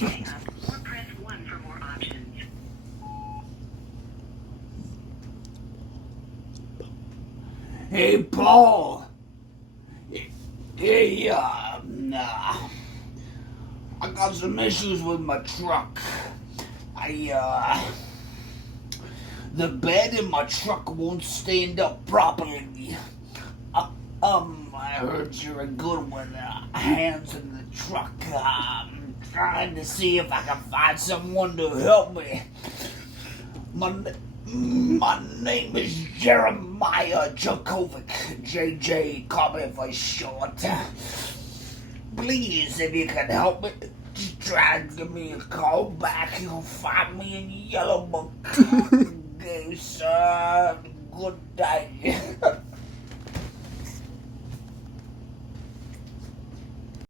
hang up or press 1 for more options. Hey, Paul. Hey, I got some issues with my truck. The bed in my truck won't stand up properly. I heard you're a good one. Hands in the truck. I'm trying to see if I can find someone to help me. My name is Jeremiah Jakovic. JJ, call me for short. Please, if you can help me, just try and give me a call back. You'll find me in Yellow Book. Okay, sir. Good day.